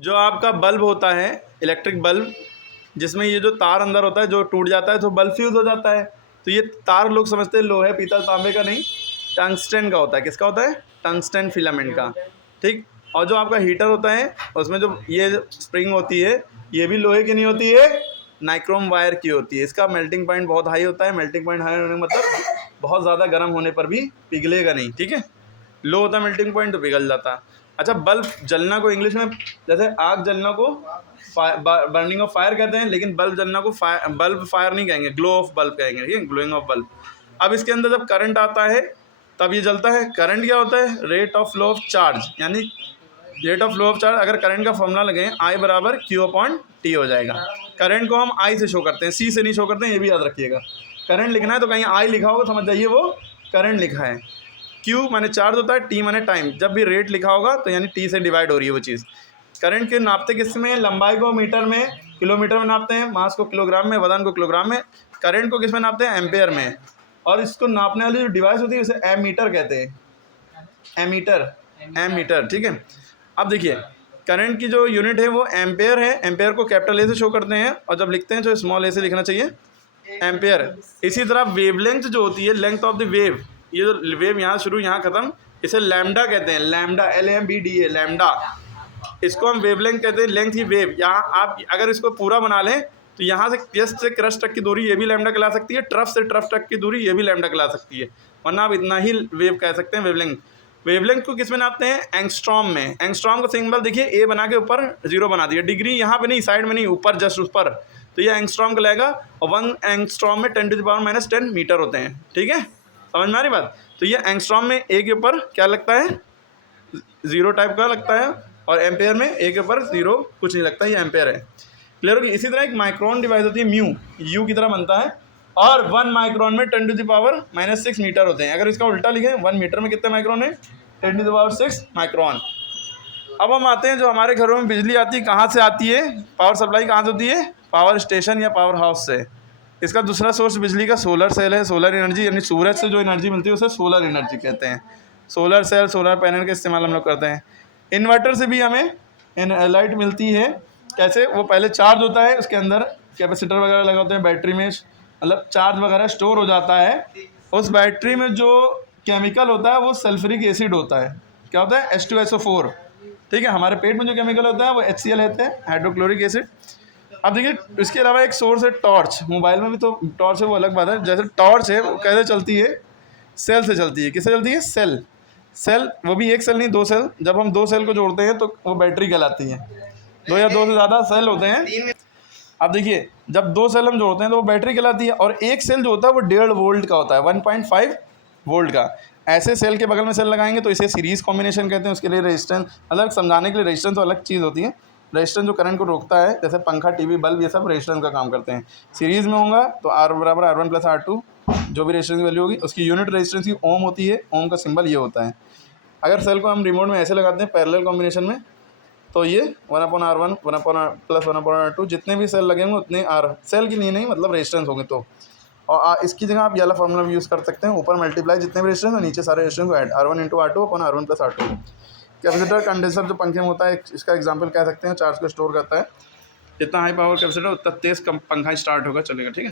जो आपका बल्ब होता है, इलेक्ट्रिक बल्ब, जिसमें ये जो तार अंदर होता है जो टूट जाता है तो बल्ब फ्यूज़ हो जाता है। तो ये तार लोग समझते हैं लोहे, पीतल, तांबे का, नहीं, टंगस्टन का होता है। किसका होता है? टंगस्टन फिलामेंट का, ठीक। और जो आपका हीटर होता है उसमें जो ये स्प्रिंग होती है ये भी लोहे की नहीं होती है, नाइक्रोम वायर की होती है। इसका मेल्टिंग पॉइंट बहुत हाई होता है। मेल्टिंग पॉइंट हाई होने का मतलब बहुत ज़्यादा गर्म होने पर भी पिघलेगा नहीं, ठीक है। लो होता है मेल्टिंग पॉइंट तो पिघल जाता। अच्छा, बल्ब जलना को इंग्लिश में, जैसे आग जलना को बर्निंग ऑफ फायर कहते हैं, लेकिन बल्ब जलना को बल्ब फायर नहीं कहेंगे, ग्लो ऑफ बल्ब कहेंगे, ठीक है, ग्लोइंग ऑफ बल्ब। अब इसके अंदर जब करंट आता है तब ये जलता है। करंट क्या होता है? Rate of flow of charge, यानी rate of flow of charge. अगर करंट का फॉर्मूला लगें I बराबर Q/T हो जाएगा। करंट को हम I से शो करते हैं, C से नहीं शो करते हैं, ये भी याद रखिएगा। करंट लिखना है तो कहीं I लिखा होगा समझ जाइए वो करंट लिखा है। Q माने चार्ज होता है, T माने टाइम। जब भी रेट लिखा होगा तो यानी T से डिवाइड हो रही है वो चीज़। करंट के नापते किस में? लंबाई को मीटर में, किलोमीटर में नापते हैं, मास को किलोग्राम में, वजन को किलोग्राम में। करंट को किस में नापते हैं? एम्पेयर में। और इसको नापने वाली जो डिवाइस होती है उसे एमीटर कहते हैं। एमीटर, ठीक है। अब देखिए करंट की जो यूनिट है वो एम्पेयर है। एम्पेयर को कैपिटल ए से शो करते हैं और जब लिखते हैं तो स्मॉल ए से लिखना चाहिए, एम्पेयर। इसी तरह वेवलेंथ जो होती है, लेंथ ऑफ द वेव, ये जो वेव यहाँ शुरू यहाँ ख़त्म, इसे लैम्डा कहते हैं। लैम्डा, LAMBDA, लैम्डा, इसको हम वेवलेंथ कहते हैं। लेंथ ही वेव। यहाँ आप अगर इसको पूरा बना लें तो यहाँ से क्रस्ट से क्रस्ट तक की दूरी ये भी लैम्डा कहला सकती है, ट्रफ से ट्रफ तक की दूरी ये भी लैम्डा कहला सकती है, वरना आप इतना ही वेव कह सकते हैं, वेवलेंथ। वेवलेंथ को किस में नापते हैं? एंगस्ट्रॉम में। एंगस्ट्रॉम का सिंबल देखिए ए बना के ऊपर 0 बना दिया, डिग्री यहाँ पे नहीं, साइड में नहीं, ऊपर जस्ट ऊपर, तो ये एंगस्ट्रॉम कहलाएगा। और 1 एंगस्ट्रॉम में 10⁻⁻10 मीटर होते हैं, ठीक है, समझ में आ रही बात। तो ये एंगस्ट्रॉम में ए के ऊपर क्या लगता है? 0 टाइप का लगता है, और एम्पेयर में ए के ऊपर 0 कुछ नहीं लगता, ये एम्पेयर है। क्लियर होगी। इसी तरह एक माइक्रोन डिवाइस होती है, म्यू, यू की तरह बनता है, और 1 माइक्रोन में 10⁻⁻6 मीटर होते हैं। अगर इसका उल्टा लिखें, 1 मीटर में कितने माइक्रोन है? 10⁻6 माइक्रोन। अब हम आते हैं जो हमारे घरों में बिजली आती है कहाँ से आती है? पावर सप्लाई कहाँ से होती है? पावर स्टेशन या पावर हाउस से। इसका दूसरा सोर्स बिजली का सोलर सेल है। सोलर एनर्जी यानी सूरज से जो एनर्जी मिलती है उसे सोलर एनर्जी कहते हैं। सोलर सेल, सोलर पैनल का इस्तेमाल हम लोग करते हैं। इन्वर्टर से भी हमें लाइट मिलती है। कैसे? वो पहले चार्ज होता है, उसके अंदर कैपेसिटर वगैरह लगे होते हैं, बैटरी में मतलब चार्ज वगैरह स्टोर हो जाता है। उस बैटरी में जो केमिकल होता है वो सल्फ्यूरिक एसिड होता है। क्या होता है? H2SO4, ठीक है। हमारे पेट में जो केमिकल होता है वो HCl होता है, हाइड्रोक्लोरिक एसिड। अब देखिए इसके अलावा एक सोर्स है टॉर्च। मोबाइल में भी तो टॉर्च है, वो अलग बात है। जैसे टॉर्च है वो कैसे चलती है? सेल से चलती है। किससे चलती है? सेल, वो भी एक सेल नहीं, 2 सेल। जब हम 2 सेल को जोड़ते हैं तो वो बैटरी कहलाती है। 2 या 2 से ज़्यादा सेल होते हैं। अब देखिए जब 2 सेल हम जोड़ते हैं तो वो बैटरी कहलाती है, और एक सेल जो होता है वो 1.5 वोल्ट का होता है, 1.5 वोल्ट का। ऐसे सेल के बगल में सेल लगाएंगे तो इसे सीरीज़ कॉम्बिनेशन कहते हैं। उसके लिए रेजिस्टेंस, मतलब समझाने के लिए रेजिस्टेंस तो अलग चीज़ होती है। रेजिस्टेंस जो करंट को रोकता है, जैसे पंखा, टीवी, बल्ब, ये सब रेजिस्टेंस का काम करते हैं। सीरीज़ में होगा तो R बराबर R1 + R2, जो भी रेजिस्टेंस की वैल्यू होगी उसकी यूनिट रेजिस्टेंस की ओम होती है। ओम का सिंबल ये होता है। अगर सेल को हम रिमोट में ऐसे लगाते हैं पैरेलल कॉम्बिनेशन में, तो ये 1/R1 + 1/R2, जितने भी सेल लगेंगे उतने आर सेल की नहीं मतलब रेजिस्टेंस होंगे। तो और इसकी जगह आप ये वाला फॉर्मूला भी यूज़ कर सकते हैं, ऊपर मल्टीप्लाई जितने भी रेजिस्टेंस और नीचे सारे रेजिस्टेंस को add, R1 × R2 / R1 + R2। Capacitor, condenser जो पंखे में होता है, इसका एग्जांपल कह सकते हैं। चार्ज को स्टोर करता है। जितना हाई पावर कैपेसिटर उतना तेज़ पंखा स्टार्ट होगा, चलेगा, ठीक है।